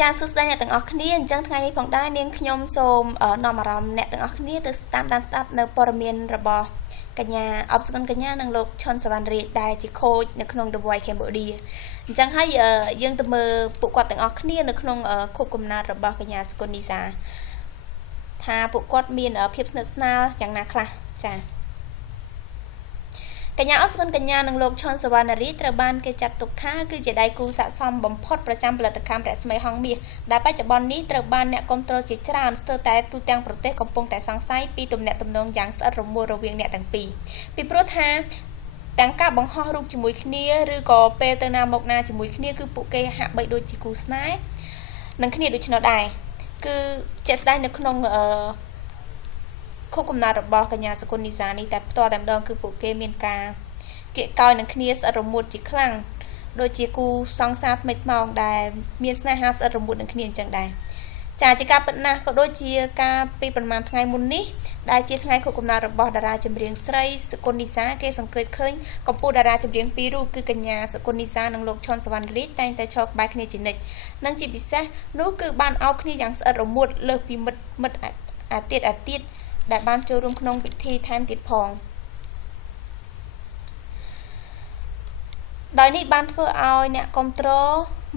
ចាសួស្តីអ្នកទាំងអស់គ្នាអញ្ចឹងថ្ងៃនេះផងដែរនាងខ្ញុំសូមនាំអារម្មណ៍អ្នកទាំងអស់គ្នាទៅតាមដានស្ដាប់នៅព័ត៌មានរបស់កញ្ញាអបសុគន្ធកញ្ញានិងលោកឈុនសវណ្ណរាជដែលជាខូចនៅក្នុង The Voice Cambodia អញ្ចឹងហើយយើងទៅមើលពួកគាត់ទាំងអស់គ្នានៅក្នុងខូបកំណត់របស់កញ្ញាសុគន្ធនីសាថាពួកគាត់មានភាពស្និទ្ធស្នាលយ៉ាងណាខ្លះចាកញ្ញាអបសុគន្ធកញ្ញានិងលោកឈុនសវណ្ណរាជត្រូវបានគេចាត់ទុកថាគឺជាដៃគូស័ក្តិសមបំផុតប្រចាំផលិតកម្មរស្មីហងមាសដែលបច្ចុប្បន្ននេះត្រូវបានអ្នកគាំទ្រជាច្រើនស្ទើរតែទូទាំងប្រទេសកំពុងតែសង្ស័យពីទំនាក់ទំនងយ៉ាងស្អិតរមួលរវាងអ្នកទាំងពីរពីព្រោះថាទាំងការបង្ហោះរូបជាមួយគ្នាឬក៏ពេលទៅណាមកណាជាមួយគ្នាគឺពួកគេហាក់បីដូចជាគូស្នេហ៍នឹងគ្នាដូច្នោះដែរគឺជាក់ស្ដែងនៅក្នុងខូបកំណត់របស់កញ្ញាសុគន្ធនីសានេះតែផ្ទាល់តែម្ដងគឺពួកគេមានការគៀកកោយនឹងគ្នាស្អិតរមួតជាខ្លាំងដូចជាគូសង្សារថ្មីថ្មោងដែលមានស្នេហាស្អិតរមួតនឹងគ្នាអញ្ចឹងដែរចាជាការពិតណាស់ក៏ដូចជាការពីប្រហែលថ្ងៃមុននេះដែលជាថ្ងៃខួបកំណត់របស់តារាចម្រៀងស្រីសុគន្ធនីសាគេសង្កេតឃើញកម្ពុជាតារាចម្រៀងពីររូបគឺកញ្ញាសុគន្ធនីសានិងលោកឈុនសវណ្ណរាជតែងតែឈរក្បែរគ្នាជានិច្ចនិងជាពិសេសនោះគឺបានអោបគ្នាយ៉ាងស្អិតរមួតលើសពីមិត្តអាទៀតដែលបានចូលរួមក្នុងពិធីថែមទៀតផងដោយនេះបានធ្វើឲ្យអ្នកគាំទ្រ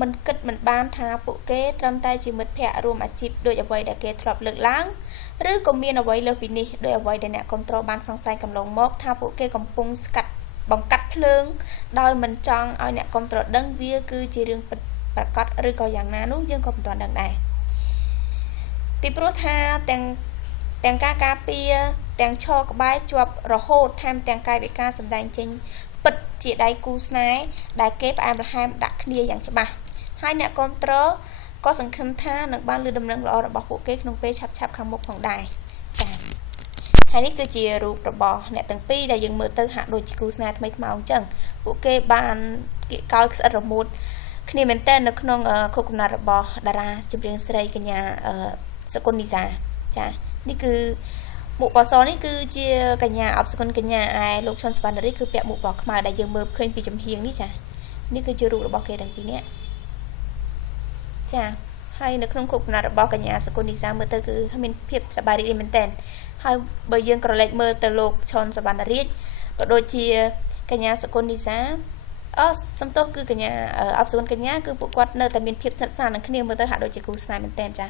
មិនគិតមិនបានថាពួកគេត្រឹមតែជាមិត្តភ័ក្តិរួមអាជីពដោយអ្វីដែលគេធ្លាប់លើកឡើងឬក៏មានអ្វីលើសពីនេះដោយអ្វីដែលអ្នកគាំទ្របានសង្ស័យកន្លងមកថាពួកគេកំពុងបង្កាត់ភ្លើងដោយមិនចង់ឲ្យអ្នកគាំទ្រដឹងវាគឺជារឿងពិតប្រាកដឬក៏យ៉ាងណានោះយើងក៏មិនទាន់ដឹងដែរពីព្រោះថាទាំងការការពារទាំងឈរក្បែរជាប់រហូតថែមទាំងកាយវិការសម្ដែងចេញពិតជាដៃគូស្នេហ៍ដែលគេផ្អែមល្ហែមដាក់គ្នាយ៉ាងច្បាស់ហើយអ្នកគាំទ្រក៏សង្ឃឹមថានឹងបានលើដំណឹងល្អរបស់ពួកគេក្នុងពេលឆាប់ខាងមុខផងដែរចា៎ហើយនេះគឺជារូបរបស់អ្នកទាំងពីរដែលយើងមើលទៅហាក់ដូចជាគូស្នេហ៍ថ្មីថ្មោងអញ្ចឹងពួកគេបានគៀកកោយស្អិតរមួតគ្នាមែនតើនៅក្នុងខូបកំណត់របស់តារាចម្រៀងស្រីកញ្ញាសុគន្ធនីសាចា៎នេះគឺមុខបសនេះគឺជាកញ្ញាអបសុគន្ធកញ្ញាឯលោកឈុនសវណ្ណរាជគឺពាក់មុខបខ្មៅដែលយើងមើលឃើញពីចំហៀងនេះចានេះគឺជារូបរបស់គេទាំងពីរនាក់ចាហើយនៅក្នុងខូបកំណត់របស់កញ្ញាសុគន្ធនីសាមើលទៅគឺមានភាពសប្បាយរីករាយមែនទែនហើយបើយើងក្រឡេកមើលទៅលោកឈុនសវណ្ណរាជក៏ដូចជាកញ្ញាសុគន្ធនីសាសំទោសគឺកញ្ញាអបសុគន្ធកញ្ញាគឺពួកគាត់នៅតែមានភាពស្និទ្ធស្នាលនឹងគ្នាមើលទៅហាក់ដូចជាគូស្នេហ៍មែនទែនចា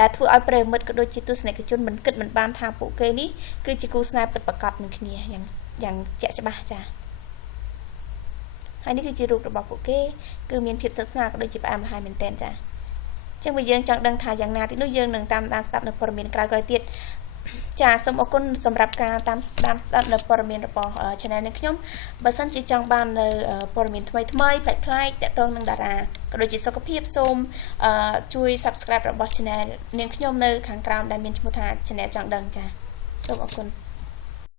ដែលធ្វើឲ្យប្រិយមិត្តក៏ដូចជាទស្សនិកជនមិនគិតមិនបានថាពួកគេនេះគឺជាគូស្នេហ៍ពិតប្រាកដនឹងគ្នាយ៉ាងជាក់ច្បាស់ចាហើយនេះគឺជារូបរបស់ពួកគេគឺមានភាពស្និទ្ធស្នាលក៏ដូចជាផ្អែមល្ហែមមែនទែនចាចឹងបើយើងចង់ដឹងថាយ៉ាងណាទៀតនោះយើងនឹងតាមដានស្ដាប់នៅព័ត៌មានក្រោយៗទៀតចាសូមអរគុណសម្រាប់ការតាមដានស្ដាប់នៅព័ត៌មានរបស់ Channel នេះខ្ញុំបើសិនជាចង់បាននៅព័ត៌មានថ្មីប្លែកៗតាក់ទងនឹងតារាក៏ដូចជាសុខភាពសូមជួយ Subscribe របស់ Channel នាងខ្ញុំនៅខាងក្រោមដែលមានឈ្មោះថា Channel ចង់ដឹងចាសូមអរគុណ